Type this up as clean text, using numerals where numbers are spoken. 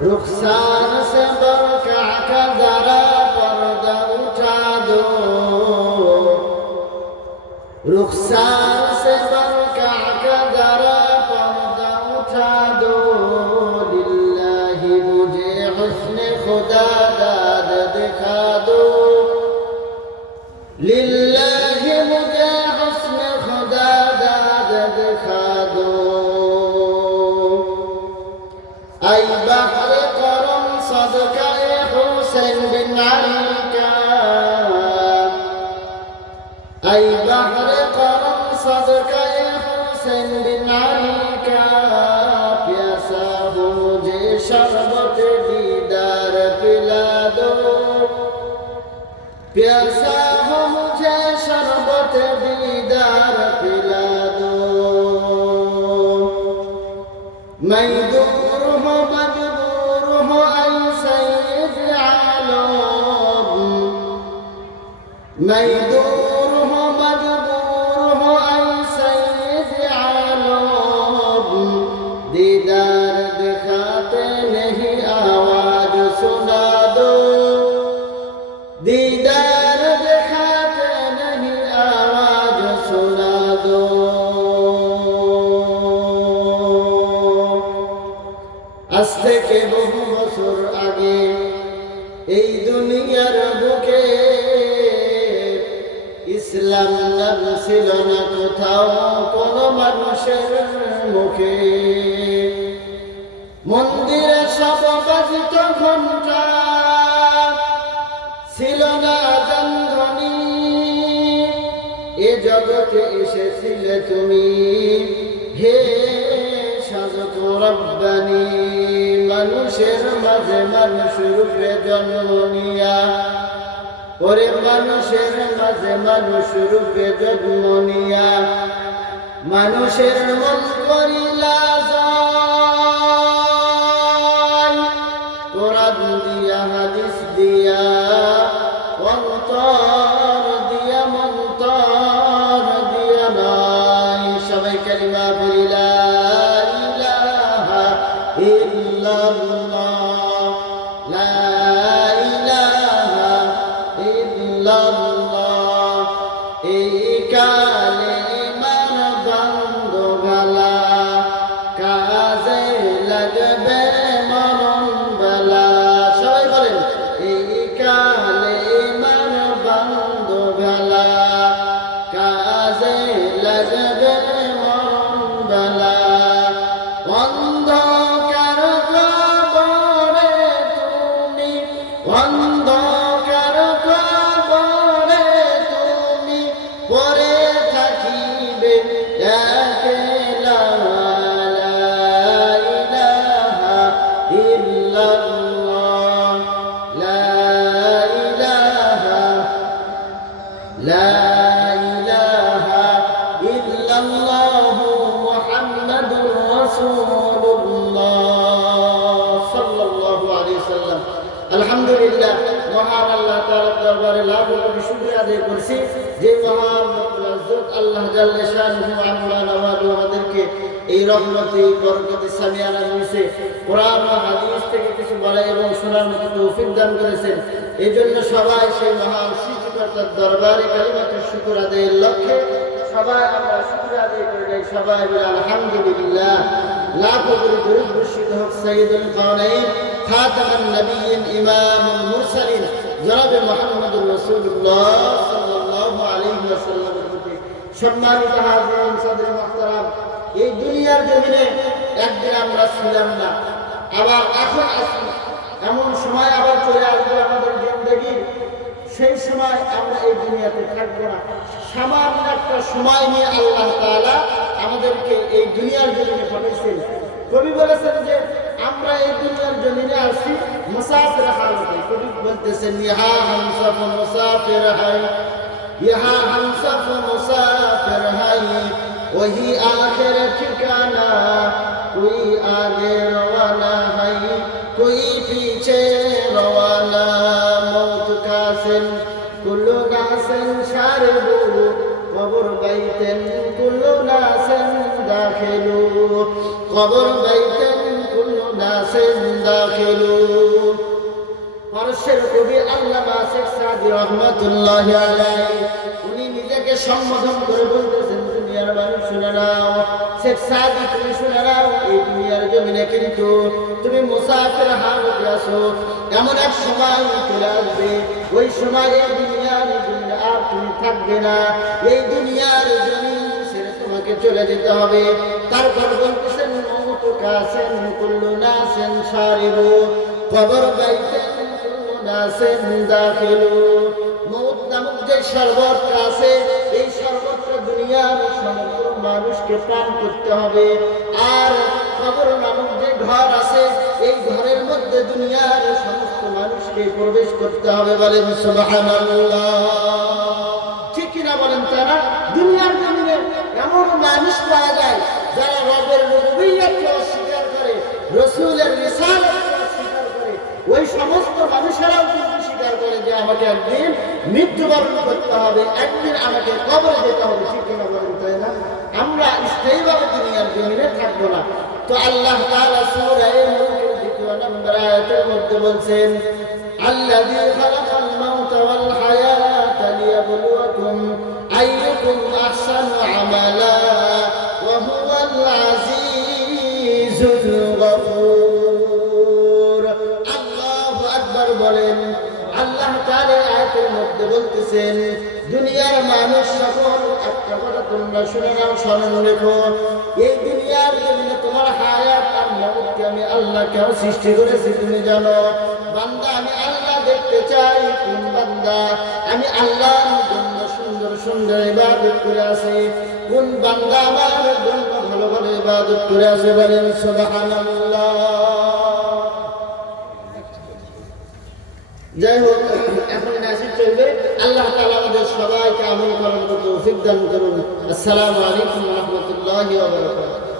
रुखसार से बरका का जरा पर्दा उठा दो, रुखसार से बरका का जरा पर्दा उठा दो, लिल्लाही मुझे हुस्न खुदा दाद दिखा दो, लिल्लाही मुझे हुस्न खुदा दाद दिखा दो। आई बहरे करम सदकाए हुसैन बिन अली का, आई बहरे करम सदकाए हुसैन बिन अली का, प्यासा हो मुझे शरबत दीदार पिला दो, प्यासा हो मुझे शरबत दीदार पिला दो। मैं दूर हूँ मजबूर हूँ ऐ सैयद आलम, मैं दूर हूँ मजबूर हूँ ऐ सैयद आलम, दीदार दिखाते नहीं आवाज सुना दो, दीदार दिखाते नहीं आवाज सुना दो। আজ থেকে বহু বছর আগে এই দুনিয়ার বুকে ইসলাম নাম ছিল না কোথাও কোনো মানুষের মুখে, মন্দিরে সব বাজিত ঘণ্টা, ছিল না আযান ধ্বনি, এ জগতে এসেছিলে তুমি হে সাজক রব্বানি, মানুষের মাঝে মানুষ রূপে জন্ম নিয়া, ওরে মানুষের মাঝে মানুষ রূপে জন্ম নিয়া, মানুষের মন করিলা জয়, কোরআন দিয়া হাদিস দিয়া অন্তর দিয়া মন্তর দিয়া নাই, সবাই কালিমা বলিলা ইল্লাল্লাহ, লা ইলাহা ইল্লাল্লাহ, এই কালিমার বন্ধ গালা কাজে লাগবে মরণ বেলা, সবাই বলেন এই কালিমার বন্ধ গালা কাজে লাগবে মরণ বেলা। অন্ধকার কবরে তুমি, অন্ধকার কবরে তুমি পড়ে থাকিবে একলা, লা ইলাহা ইল্লাল্লাহ, লা ইলাহা, লা ইলাহা ইল্লাল্লাহু মুহাম্মাদুর রাসূলুল্লাহ সাল্লাল্লাহু আলাইহি সাল্লাম। আলহামদুলিল্লাহ, মহান আল্লাহ তাআলার দরবারে লাখো কোটি শুকরিয়া আদায় করছি যে মহান রব্বুল ইজ্জত আল্লাহ জাল্লা শানুহু আম্মা নাওয়ালু আমাদেরকে এই রহমতি বরকতি সামিয়ানা নিছে কোরআন ও হাদিস থেকে কিছু বলা এবং শোনার মতো তৌফিক দান করেছেন। এই জন্য সবাই সেই মহান সৃষ্টিকর্তার দরবারে কালিমাতুশ শুকর আদায়ের লক্ষ্যে সবাই আমরা শুকরিয়া আদায় করে যাই। সবাই বলে আলহামদুলিল্লাহ। লাখো কোটি দরুদ বর্ষিত হোক সাইয়্যিদুল কাওনাইন খাতামুন নবিয়্যিন ইমামুল মুরসালিন জনাবে মুহাম্মদুর রাসূলুল্লাহ সাল্লাল্লাহু আলাইহি ওয়াসাল্লামের প্রতি। সম্মানিত হাজিরিন সাদরে মুহতারাম, এই দুনিয়ার জমিনে একদিন আমরা ছিলাম না, আবার এখন আছি, এমন সময় আবার চলে আসবে আমাদের জিন্দেগির, সেই সময় আমরা এই দুনিয়াতে থাকবো না। সামান্য একটা সময় নিয়ে আল্লাহ তাআলা আমাদেরকে এই দুনিয়ার জমিনে পাঠিয়েছেন। কবি বলেছেন যে আমরা এই দুনিয়ার জমিনে আসি মুসাফির হালতে। কবি বলতেছেন ইহা হাম সব মুসাফির হাই, ইহা হাম সব মুসাফির হাই, वही आखिर ठिकाना, कोई आगे रवाना है कोई पीछे रवाना, मौत का सिन कुल्लू नासन शारिबू, कब्र बैतन कुल्लू नासन दाखिलू, कब्र बैतन कुल्लू नासन নাসিন দাখিলুন। পারস্যের কবি আল্লামা শেখ সাদি রহমাতুল্লাহি আলাইহি উনি নিজেকে সম্বোধন করে বলতেছেন, দুনিয়ার মানুষ শুনে নাও, শেখ সাদি তুমি শুনে নাও, এই দুনিয়ার জমিনে কিন্তু তুমি মুসাফির হালতে আছো। এমন এক সময় চলে আসবে, ওই সময় এই দুনিয়ার জমিনে আর তুমি থাকবে না, এই দুনিয়ার জমিন ছেড়ে তোমাকে চলে যেতে হবে। তারপর বলতেছেন মওতু কাসেন কুল্লু নাসিন শারিবু, কবর বাইতেন কুল্লু নাসিন দাখিলু। মওত নামক যে শরবত আছে, এই শরবতটা দুনিয়ার সমগ্র মানুষকে পান করতে হবে। আর কবর নামক যে ঘর আছে, এই ঘরের মধ্যে দুনিয়ার সমস্ত মানুষকে প্রবেশ করতে হবে। বলেন সুবহানাল্লাহ, ঠিক কিনা বলেন? তারা দুনিয়ার জমিনে এমন মানুষ পাওয়া যায় যারা রবের রুবুবিয়্যতকে অস্বীকার করে, রাসূলের রিসালাতকে অস্বীকার করে। ওই সমস্ত মানুষেরাও কিন্তু স্বীকার করে যে আমাকে একদিন মৃত্যুবরণ করতে হবে, একদিন আমাকে কবরে যেতে হবে। ঠিক কিনা বলেন? তাই না? আমরা স্থায়ীভাবে দুনিয়ার জমিনে থাকবো না। তো আল্লাহ তাআলা সূরা মুলকের 2 নম্বর আয়াতের মধ্যে বলছেন, আল্লাযী খালাকাল মাউতা ওয়াল হায়াতা লিয়াবলুয়াকুম আইয়ুকুম আহসানু আমালা ওয়া হুয়াল আজিজুল গফুর। আল্লাহু আকবার বলেন। আল্লাহ তাআলা আয়াতের মধ্যে বলতেছেন, দুনিয়ার মানুষ সকল একটা কথা তোমরা শুনে নাও, স্মরণ রেখো, এই দুনিয়ার জমিনে তোমার হায়াত আর মওতকে আমি আল্লাহ কেন সৃষ্টি করেছি তুমি জানো? বান্দা, আমি আল্লাহ দেখতে চাই কোন বান্দা আমি আল্লাহর জন্য সুন্দর সুন্দর ইবাদত করে আছে, কোন বান্দা আমার জন্য ভালো ভালো ইবাদত করে আছে। বলেন সুবহানাল্লাহ। যাই হোক, এখন নাসিব চলবে। আল্লাহ তাআলা আমাদের সবাইকে আমল করার তৌফিক দান করুন। আসসালামু আলাইকুম ওয়া রাহমাতুল্লাহি ওয়া বারাকাতুহু।